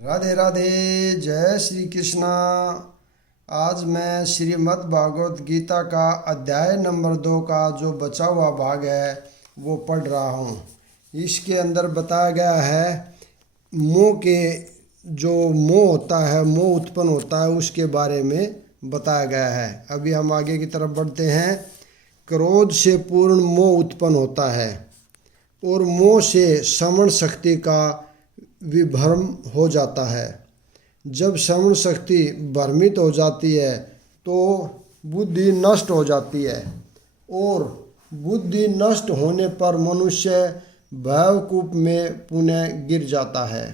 राधे राधे। जय श्री कृष्णा। आज मैं श्रीमद् भागवत गीता का अध्याय नंबर 2 का जो बचा हुआ भाग है वो पढ़ रहा हूँ। इसके अंदर बताया गया है मोह के जो मोह होता है, मोह उत्पन्न होता है, उसके बारे में बताया गया है। अभी हम आगे की तरफ बढ़ते हैं। क्रोध से पूर्ण मोह उत्पन्न होता है और मोह से श्रवण शक्ति का विभ्रम हो जाता है। जब श्रवण शक्ति भ्रमित हो जाती है तो बुद्धि नष्ट हो जाती है और बुद्धि नष्ट होने पर मनुष्य भवकूप में पुनः गिर जाता है।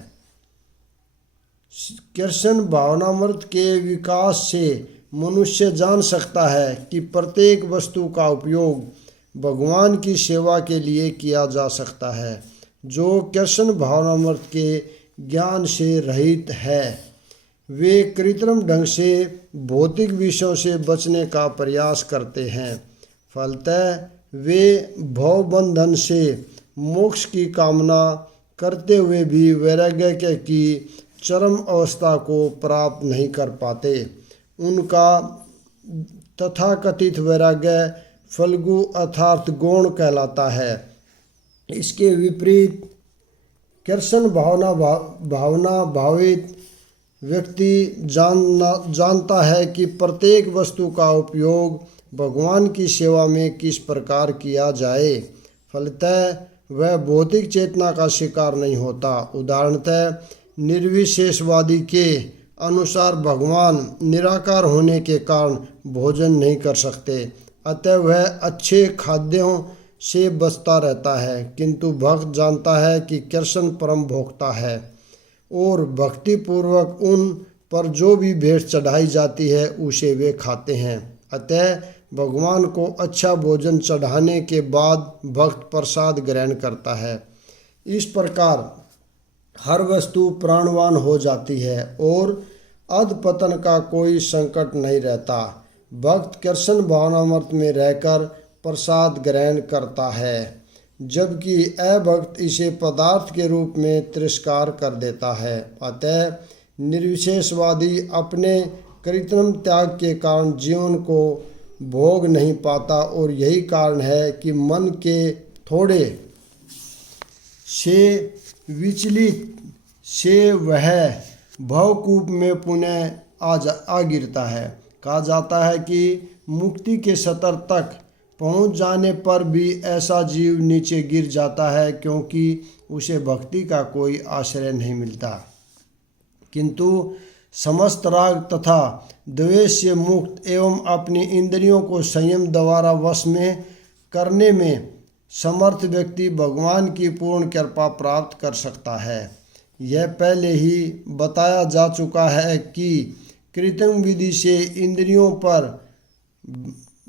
कृष्ण भावनामृत के विकास से मनुष्य जान सकता है कि प्रत्येक वस्तु का उपयोग भगवान की सेवा के लिए किया जा सकता है। जो कृष्ण भावनामृत के ज्ञान से रहित है वे कृत्रिम ढंग से भौतिक विषयों से बचने का प्रयास करते हैं। फलतः वे भवबंधन से मोक्ष की कामना करते हुए भी वैराग्य की चरम अवस्था को प्राप्त नहीं कर पाते। उनका तथाकथित वैराग्य फल्गु अर्थात गौण कहलाता है। इसके विपरीत कृष्ण भावना भावित व्यक्ति जानता है कि प्रत्येक वस्तु का उपयोग भगवान की सेवा में किस प्रकार किया जाए। फलतः वह भौतिक चेतना का शिकार नहीं होता। उदाहरणतः निर्विशेषवादी के अनुसार भगवान निराकार होने के कारण भोजन नहीं कर सकते, अतः वह अच्छे खाद्यों से बचता रहता है। किंतु भक्त जानता है कि कृष्ण परम भोक्ता है और भक्ति पूर्वक उन पर जो भी भेंट चढ़ाई जाती है उसे वे खाते हैं। अतः भगवान को अच्छा भोजन चढ़ाने के बाद भक्त प्रसाद ग्रहण करता है। इस प्रकार हर वस्तु प्राणवान हो जाती है और अधपतन का कोई संकट नहीं रहता। भक्त कृष्ण भावनामृत में रहकर प्रसाद ग्रहण करता है, जबकि अभक्त इसे पदार्थ के रूप में तिरस्कार कर देता है। अतः निर्विशेषवादी अपने कृत्रिम त्याग के कारण जीवन को भोग नहीं पाता और यही कारण है कि मन के थोड़े से विचलित से वह भवकूप में पुनः आ गिरता है। कहा जाता है कि मुक्ति के स्तर तक पहुंच जाने पर भी ऐसा जीव नीचे गिर जाता है क्योंकि उसे भक्ति का कोई आश्रय नहीं मिलता। किंतु समस्त राग तथा द्वेष से मुक्त एवं अपनी इंद्रियों को संयम द्वारा वश में करने में समर्थ व्यक्ति भगवान की पूर्ण कृपा प्राप्त कर सकता है। यह पहले ही बताया जा चुका है कि कृत्रिम विधि से इंद्रियों पर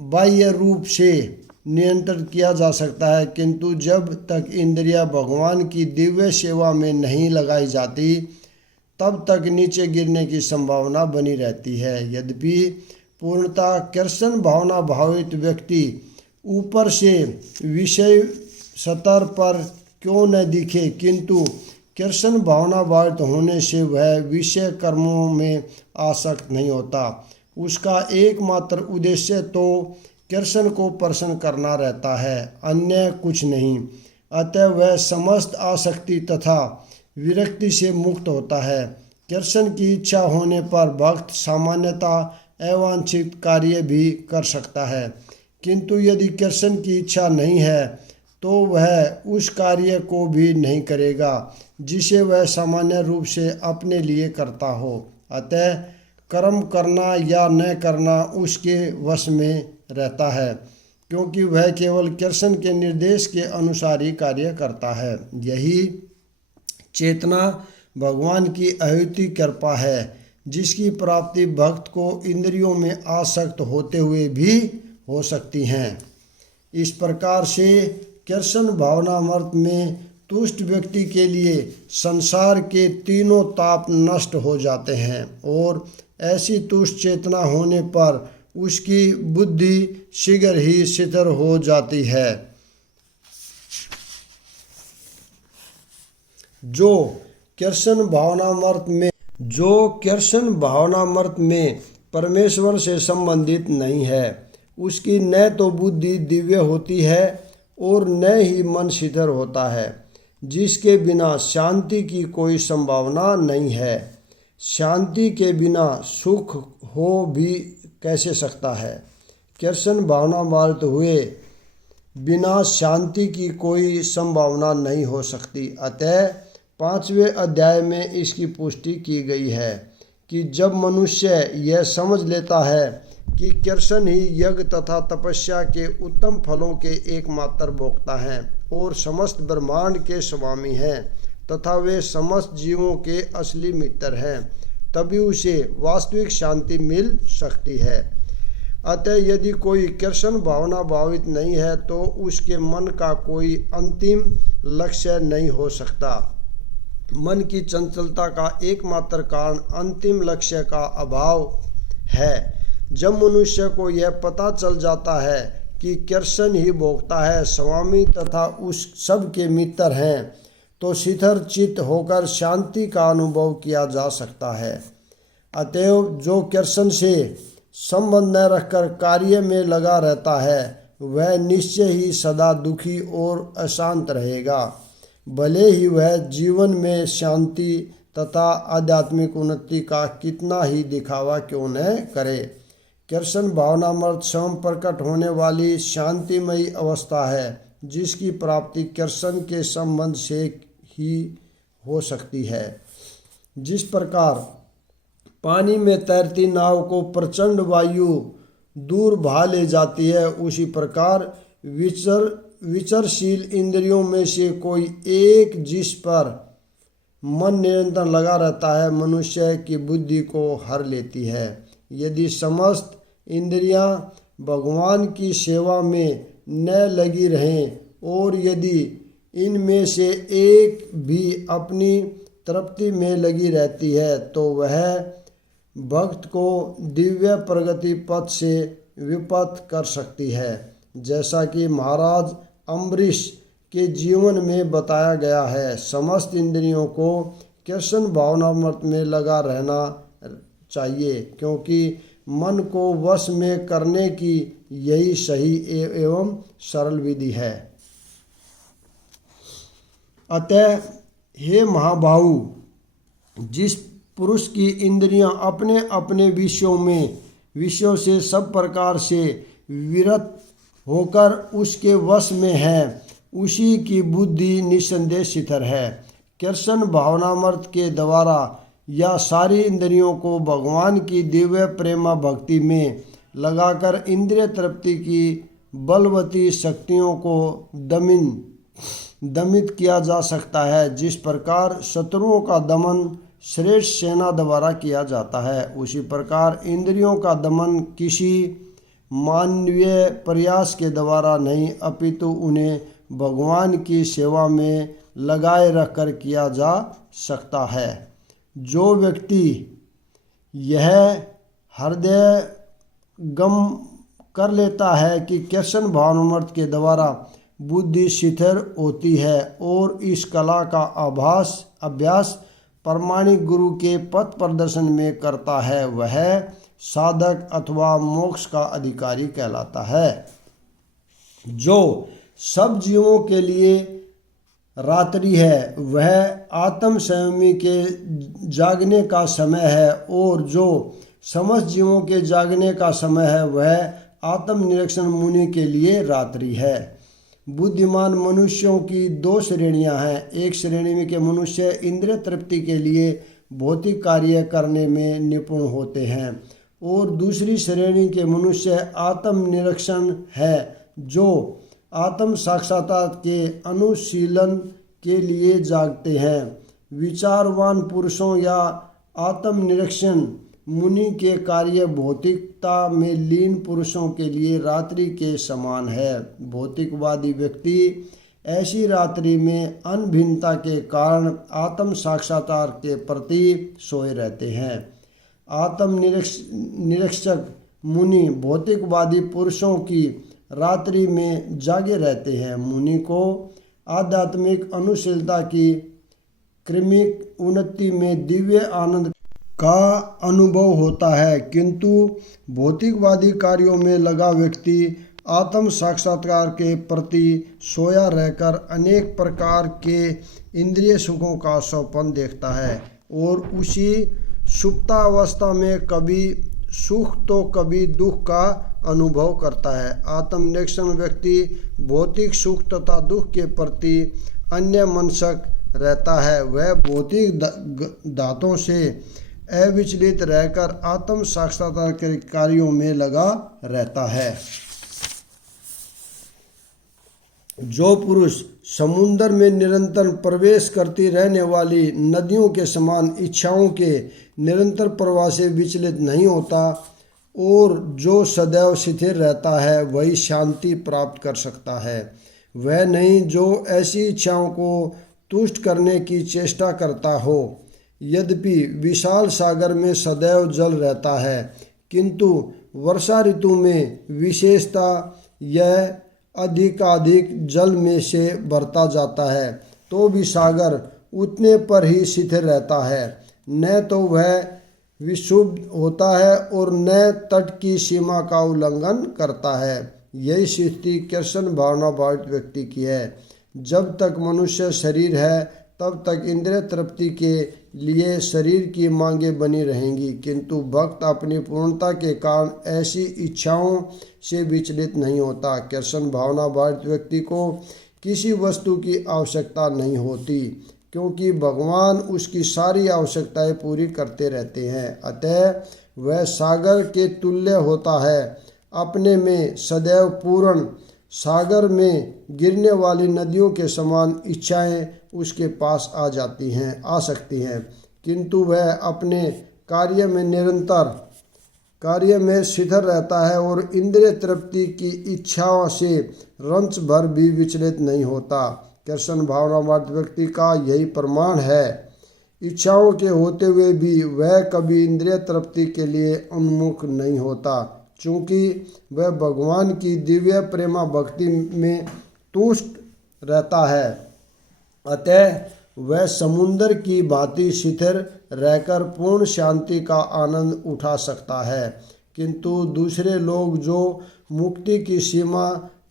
बाह्य रूप से नियंत्रित किया जा सकता है, किंतु जब तक इंद्रियां भगवान की दिव्य सेवा में नहीं लगाई जाती तब तक नीचे गिरने की संभावना बनी रहती है। यद्यपि पूर्णतः कृष्ण भावना भावित व्यक्ति ऊपर से विषय स्तर पर क्यों न दिखे, किंतु कृष्ण भावना भावित होने से वह विषय कर्मों में आसक्त नहीं होता। उसका एकमात्र उद्देश्य तो कृष्ण को प्रसन्न करना रहता है, अन्य कुछ नहीं। अतः वह समस्त आसक्ति तथा विरक्ति से मुक्त होता है। कृष्ण की इच्छा होने पर भक्त सामान्यतः अवांछित कार्य भी कर सकता है, किंतु यदि कृष्ण की इच्छा नहीं है तो वह उस कार्य को भी नहीं करेगा जिसे वह सामान्य रूप से अपने लिए करता हो। अतः कर्म करना या न करना उसके वश में रहता है, क्योंकि वह केवल कृष्ण के निर्देश के अनुसार ही कार्य करता है। यही चेतना भगवान की अद्वितीय कृपा है, जिसकी प्राप्ति भक्त को इंद्रियों में आसक्त होते हुए भी हो सकती हैं। इस प्रकार से कृष्ण भावनामृत में तुष्ट व्यक्ति के लिए संसार के तीनों ताप नष्ट हो जाते हैं और ऐसी तुष्ट चेतना होने पर उसकी बुद्धि शीघ्र ही शिथिल हो जाती है। जो कृष्ण भावनामृत में परमेश्वर से संबंधित नहीं है, उसकी न तो बुद्धि दिव्य होती है और न ही मन शिथिल होता है, जिसके बिना शांति की कोई संभावना नहीं है। शांति के बिना सुख हो भी कैसे सकता है। कृष्ण भावनामृत हुए बिना शांति की कोई संभावना नहीं हो सकती। अतः 5वें अध्याय में इसकी पुष्टि की गई है कि जब मनुष्य यह समझ लेता है कि कृष्ण ही यज्ञ तथा तपस्या के उत्तम फलों के एकमात्र भोक्ता हैं और समस्त ब्रह्मांड के स्वामी हैं तथा वे समस्त जीवों के असली मित्र हैं, तभी उसे वास्तविक शांति मिल सकती है। अतः यदि कोई कृष्ण भावना भावित नहीं है तो उसके मन का कोई अंतिम लक्ष्य नहीं हो सकता। मन की चंचलता का एकमात्र कारण अंतिम लक्ष्य का अभाव है। जब मनुष्य को यह पता चल जाता है कि कृष्ण ही भोक्ता है, स्वामी तथा उस सब के मित्र हैं, तो शिथिल चित्त होकर शांति का अनुभव किया जा सकता है। अतएव जो कृष्ण से संबंध न रखकर कार्य में लगा रहता है वह निश्चय ही सदा दुखी और अशांत रहेगा, भले ही वह जीवन में शांति तथा आध्यात्मिक उन्नति का कितना ही दिखावा क्यों न करे। कृष्ण भावनामृत स्वयं प्रकट होने वाली शांतिमयी अवस्था है, जिसकी प्राप्ति कृष्ण के संबंध से ही हो सकती है। जिस प्रकार पानी में तैरती नाव को प्रचंड वायु दूर भा ले जाती है, उसी प्रकार विचरशील इंद्रियों में से कोई एक जिस पर मन निरंतर लगा रहता है, मनुष्य की बुद्धि को हर लेती है। यदि समस्त इंद्रियां भगवान की सेवा में न लगी रहें और यदि इनमें से एक भी अपनी तृप्ति में लगी रहती है, तो वह भक्त को दिव्य प्रगति पथ से विपथ कर सकती है। जैसा कि महाराज अम्बरीश के जीवन में बताया गया है, समस्त इंद्रियों को कृष्ण भावनामृत में लगा रहना चाहिए, क्योंकि मन को वश में करने की यही सही एवं सरल विधि है। अतः हे महाबाहु, जिस पुरुष की इंद्रियां अपने अपने विषयों से सब प्रकार से विरत होकर उसके वश में है, उसी की बुद्धि निसंदेह शिथिल है। कृष्ण भावनामृत के द्वारा या सारी इंद्रियों को भगवान की दिव्य प्रेमा भक्ति में लगाकर इंद्रिय तृप्ति की बलवती शक्तियों को दमित किया जा सकता है। जिस प्रकार शत्रुओं का दमन श्रेष्ठ सेना द्वारा किया जाता है, उसी प्रकार इंद्रियों का दमन किसी मानवीय प्रयास के द्वारा नहीं, अपितु उन्हें भगवान की सेवा में लगाए रखकर किया जा सकता है। जो व्यक्ति यह हृदय गम कर लेता है कि कृष्ण भावनामृत के द्वारा बुद्धि शिथिल होती है और इस कला का अभ्यास प्रामाणिक गुरु के पथ प्रदर्शन में करता है, वह साधक अथवा मोक्ष का अधिकारी कहलाता है। जो सब जीवों के लिए रात्रि है वह आत्म संयमी के जागने का समय है, और जो समस्त जीवों के जागने का समय है वह आत्म निरीक्षण मुनि के लिए रात्रि है। बुद्धिमान मनुष्यों की दो श्रेणियां हैं। एक श्रेणी में के मनुष्य इंद्रिय तृप्ति के लिए भौतिक कार्य करने में निपुण होते हैं, और दूसरी श्रेणी के मनुष्य आत्म निरीक्षण है, जो आत्म साक्षात्कार के अनुशीलन के लिए जागते हैं। विचारवान पुरुषों या आत्म निरीक्षण मुनि के कार्य भौतिकता में लीन पुरुषों के लिए रात्रि के समान है। भौतिकवादी व्यक्ति ऐसी रात्रि में अनभिन्नता के कारण आत्म साक्षात्कार के प्रति सोए रहते हैं। आत्म निरीक्षक मुनि भौतिकवादी पुरुषों की रात्रि में जागे रहते हैं। मुनि को आध्यात्मिक अनुशीलता की क्रमिक उन्नति में दिव्य आनंद का अनुभव होता है, किंतु भौतिकवादी कार्यों में लगा व्यक्ति आत्म साक्षात्कार के प्रति सोया रहकर अनेक प्रकार के इंद्रिय सुखों का स्वप्न देखता है और उसी सुप्तावस्था में कभी सुख तो कभी दुख का अनुभव करता है। आत्मनिरीक्षण व्यक्ति भौतिक सुख तथा दुख के प्रति अन्य मनस्क रहता है। वह भौतिक धातों से अविचलित रहकर आत्म साक्षात्कार के कार्यों में लगा रहता है। जो पुरुष समुद्र में निरंतर प्रवेश करती रहने वाली नदियों के समान इच्छाओं के निरंतर प्रवाह से विचलित नहीं होता और जो सदैव स्थिर रहता है, वही शांति प्राप्त कर सकता है। वह नहीं जो ऐसी इच्छाओं को तुष्ट करने की चेष्टा करता हो। यद्यपि विशाल सागर में सदैव जल रहता है, किंतु वर्षा ऋतु में विशेषता यह अधिकाधिक जल में से भरता जाता है, तो भी सागर उतने पर ही स्थिर रहता है। न तो वह विक्षुब्ध होता है और न तट की सीमा का उल्लंघन करता है। यही स्थिति कृष्ण भावना भावित व्यक्ति की है। जब तक मनुष्य शरीर है, तब तक इंद्रिय तृप्ति के लिए शरीर की मांगें बनी रहेंगी, किंतु भक्त अपनी पूर्णता के कारण ऐसी इच्छाओं से विचलित नहीं होता। कृष्ण भावना भावित व्यक्ति को किसी वस्तु की आवश्यकता नहीं होती, क्योंकि भगवान उसकी सारी आवश्यकताएं पूरी करते रहते हैं। अतः वह सागर के तुल्य होता है, अपने में सदैव पूर्ण। सागर में गिरने वाली नदियों के समान इच्छाएं उसके पास आ सकती हैं, किंतु वह अपने कार्य में निरंतर कार्य में स्थिर रहता है और इंद्रिय तृप्ति की इच्छाओं से रंच भर भी विचलित नहीं होता। कृष्ण भावनावाद व्यक्ति का यही प्रमाण है। इच्छाओं के होते हुए भी वह कभी इंद्रिय तृप्ति के लिए उन्मुख नहीं होता, चूँकि वह भगवान की दिव्य प्रेमा भक्ति में तुष्ट रहता है। अतः वह समुद्र की भांति स्थिर रहकर पूर्ण शांति का आनंद उठा सकता है। किंतु दूसरे लोग जो मुक्ति की सीमा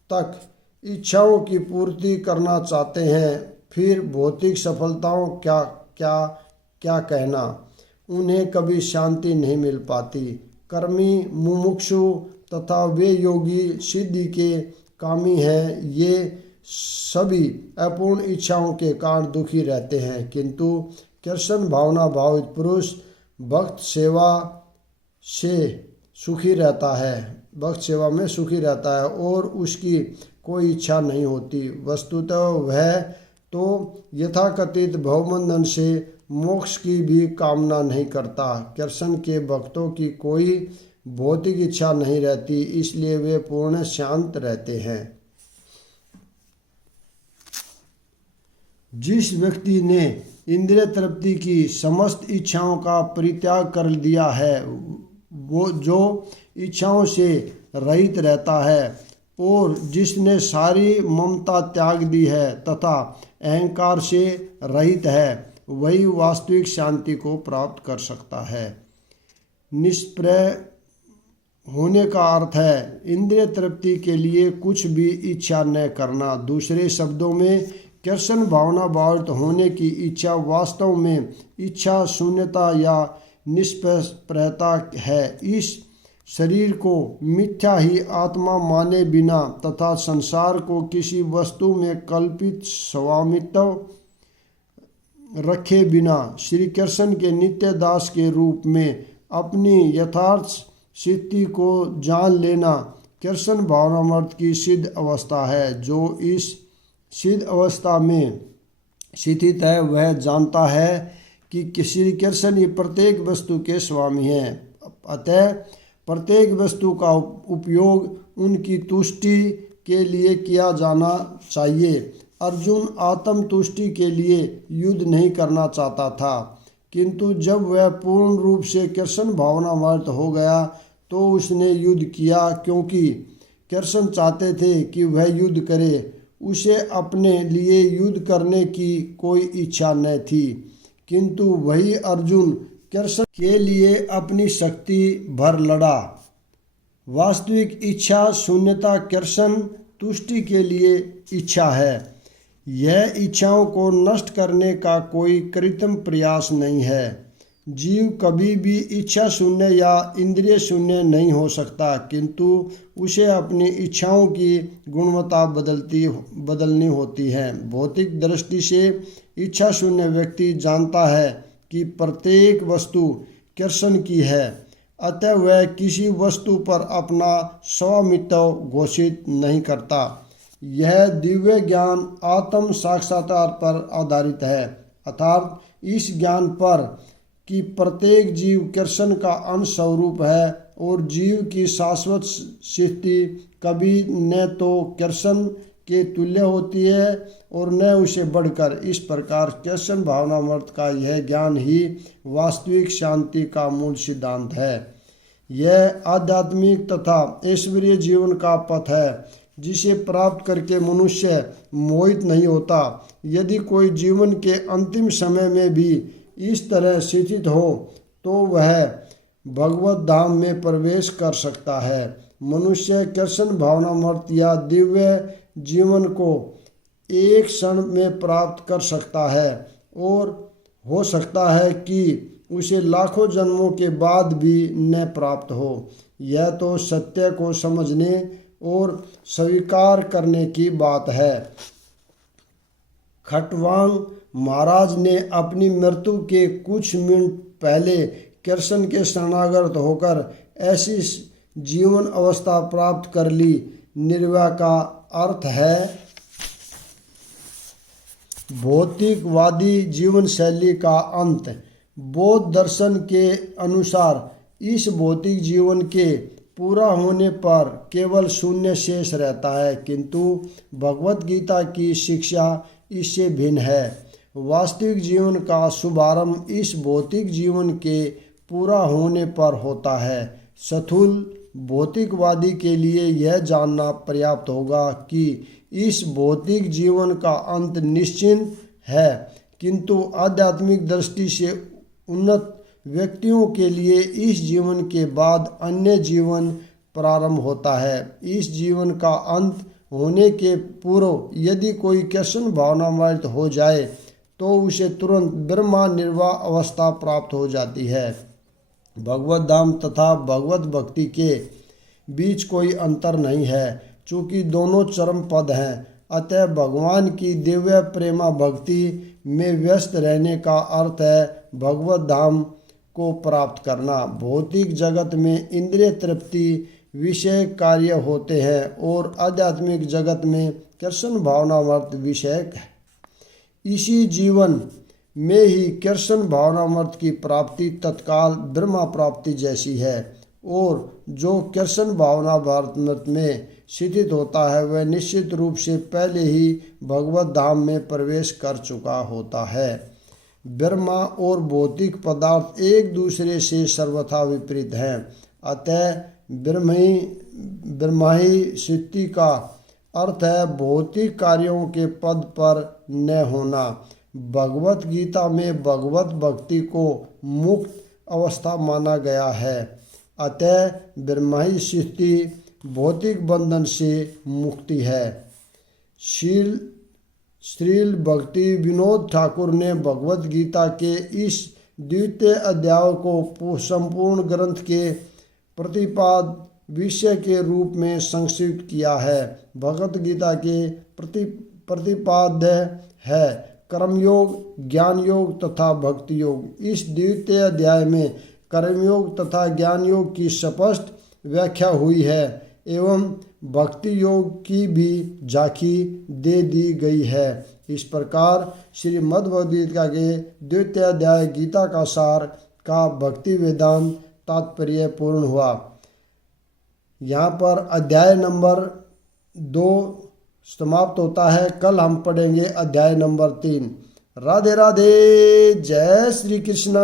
तक इच्छाओं की पूर्ति करना चाहते हैं, फिर भौतिक सफलताओं क्या कहना, उन्हें कभी शांति नहीं मिल पाती। कर्मी, मुमुक्षु तथा वे योगी सिद्धि के कामी हैं, ये सभी अपूर्ण इच्छाओं के कारण दुखी रहते हैं, किंतु कृष्ण भावना भावित पुरुष भक्त सेवा में सुखी रहता है और उसकी कोई इच्छा नहीं होती। वस्तुतः वह तो यथाकथित भवबंधन से मोक्ष की भी कामना नहीं करता। कृष्ण के भक्तों की कोई भौतिक इच्छा नहीं रहती, इसलिए वे पूर्ण शांत रहते हैं। जिस व्यक्ति ने इंद्रिय तृप्ति की समस्त इच्छाओं का परित्याग कर दिया है, वो जो इच्छाओं से रहित रहता है और जिसने सारी ममता त्याग दी है तथा अहंकार से रहित है, वही वास्तविक शांति को प्राप्त कर सकता है। निष्प्रय होने का अर्थ है इंद्रिय तृप्ति के लिए कुछ भी इच्छा न करना। दूसरे शब्दों में कृष्ण भावना भावित होने की इच्छा वास्तव में इच्छा शून्यता या निष्प्रयता है। इस शरीर को मिथ्या ही आत्मा माने बिना तथा संसार को किसी वस्तु में कल्पित स्वामित्व रखे बिना श्री कृष्ण के नित्य दास के रूप में अपनी यथार्थ स्थिति को जान लेना कृष्ण भावनामर्थ की सिद्ध अवस्था है। जो इस सिद्ध अवस्था में स्थित है, वह जानता है कि श्री कृष्ण ही प्रत्येक वस्तु के स्वामी हैं। अतः प्रत्येक वस्तु का उपयोग उनकी तुष्टि के लिए किया जाना चाहिए। अर्जुन आत्म तुष्टि के लिए युद्ध नहीं करना चाहता था, किंतु जब वह पूर्ण रूप से कृष्ण भावनामर्थ हो गया तो उसने युद्ध किया, क्योंकि कृष्ण चाहते थे कि वह युद्ध करे उसे अपने लिए युद्ध करने की कोई इच्छा न थी, किंतु वही अर्जुन कृष्ण के लिए अपनी शक्ति भर लड़ा। वास्तविक इच्छा शून्यता कृष्ण तुष्टि के लिए इच्छा है। यह इच्छाओं को नष्ट करने का कोई कृत्रिम प्रयास नहीं है। जीव कभी भी इच्छा शून्य या इंद्रिय शून्य नहीं हो सकता, किंतु उसे अपनी इच्छाओं की गुणवत्ता बदलनी होती है। भौतिक दृष्टि से इच्छा शून्य व्यक्ति जानता है कि प्रत्येक वस्तु कृष्ण की है, अतः वह किसी वस्तु पर अपना स्वामित्व घोषित नहीं करता। यह दिव्य ज्ञान आत्म साक्षात्कार पर आधारित है, अर्थात इस ज्ञान पर कि प्रत्येक जीव कृष्ण का अंश स्वरूप है और जीव की शाश्वत स्थिति कभी न तो कृष्ण के तुल्य होती है और न उसे बढ़कर। इस प्रकार कृष्ण भावनामृत का यह ज्ञान ही वास्तविक शांति का मूल सिद्धांत है। यह आध्यात्मिक तथा ऐश्वर्य जीवन का पथ है, जिसे प्राप्त करके मनुष्य मोहित नहीं होता। यदि कोई जीवन के अंतिम समय में भी इस तरह स्थित हो तो वह भगवत धाम में प्रवेश कर सकता है। मनुष्य कृष्ण भावनामृत या दिव्य जीवन को एक क्षण में प्राप्त कर सकता है और हो सकता है कि उसे लाखों जन्मों के बाद भी न प्राप्त हो। यह तो सत्य को समझने और स्वीकार करने की बात है। खटवांग महाराज ने अपनी मृत्यु के कुछ मिनट पहले कृष्ण के शरणागत होकर ऐसी जीवन अवस्था प्राप्त कर ली। निर्वाह का अर्थ है भौतिकवादी जीवन शैली का अंत। बौद्ध दर्शन के अनुसार इस भौतिक जीवन के पूरा होने पर केवल शून्य शेष रहता है, किंतु भगवत गीता की शिक्षा इससे भिन्न है। वास्तविक जीवन का शुभारंभ इस भौतिक जीवन के पूरा होने पर होता है। स्थूल भौतिकवादी के लिए यह जानना पर्याप्त होगा कि इस भौतिक जीवन का अंत निश्चित है, किंतु आध्यात्मिक दृष्टि से उन्नत व्यक्तियों के लिए इस जीवन के बाद अन्य जीवन प्रारंभ होता है। इस जीवन का अंत होने के पूर्व यदि कोई कृष्ण भावनामृत हो जाए तो उसे तुरंत ब्रह्मा निर्वाह अवस्था प्राप्त हो जाती है। भगवत धाम तथा भगवत भक्ति के बीच कोई अंतर नहीं है, चूँकि दोनों चरम पद हैं। अतः भगवान की दिव्य प्रेमा भक्ति में व्यस्त रहने का अर्थ है भगवत धाम को प्राप्त करना। भौतिक जगत में इंद्रिय तृप्ति विषय कार्य होते हैं और आध्यात्मिक जगत में कृष्ण भावनामृत विषयक है। इसी जीवन में ही कृष्ण भावनामृत की प्राप्ति तत्काल ब्रह्मा प्राप्ति जैसी है, और जो कृष्ण भावनामृत में स्थित होता है वह निश्चित रूप से पहले ही भगवत धाम में प्रवेश कर चुका होता है। ब्रह्मा और भौतिक पदार्थ एक दूसरे से सर्वथा विपरीत हैं, अतः ब्रह्माही स्थिति का अर्थ है भौतिक कार्यों के पद पर न होना। भगवत गीता में भगवत भक्ति को मुक्त अवस्था माना गया है, अतः ब्रह्माही स्थिति भौतिक बंधन से मुक्ति है। श्रील भक्ति विनोद ठाकुर ने भगवत गीता के इस द्वितीय अध्याय को संपूर्ण ग्रंथ के प्रतिपाद विषय के रूप में संक्षिप्त किया है। भगवत गीता के प्रतिपाद्य है कर्मयोग, ज्ञान योग तथा भक्ति योग। इस द्वितीय अध्याय में कर्मयोग तथा ज्ञान योग की स्पष्ट व्याख्या हुई है एवं भक्ति योग की भी झांकी दे दी गई है। इस प्रकार श्रीमद्भगवद्गीता के द्वितीय अध्याय गीता का सार का भक्ति वेदांत तात्पर्य पूर्ण हुआ। यहाँ पर अध्याय नंबर 2 समाप्त होता है। कल हम पढ़ेंगे अध्याय नंबर 3। राधे राधे, जय श्री कृष्णा।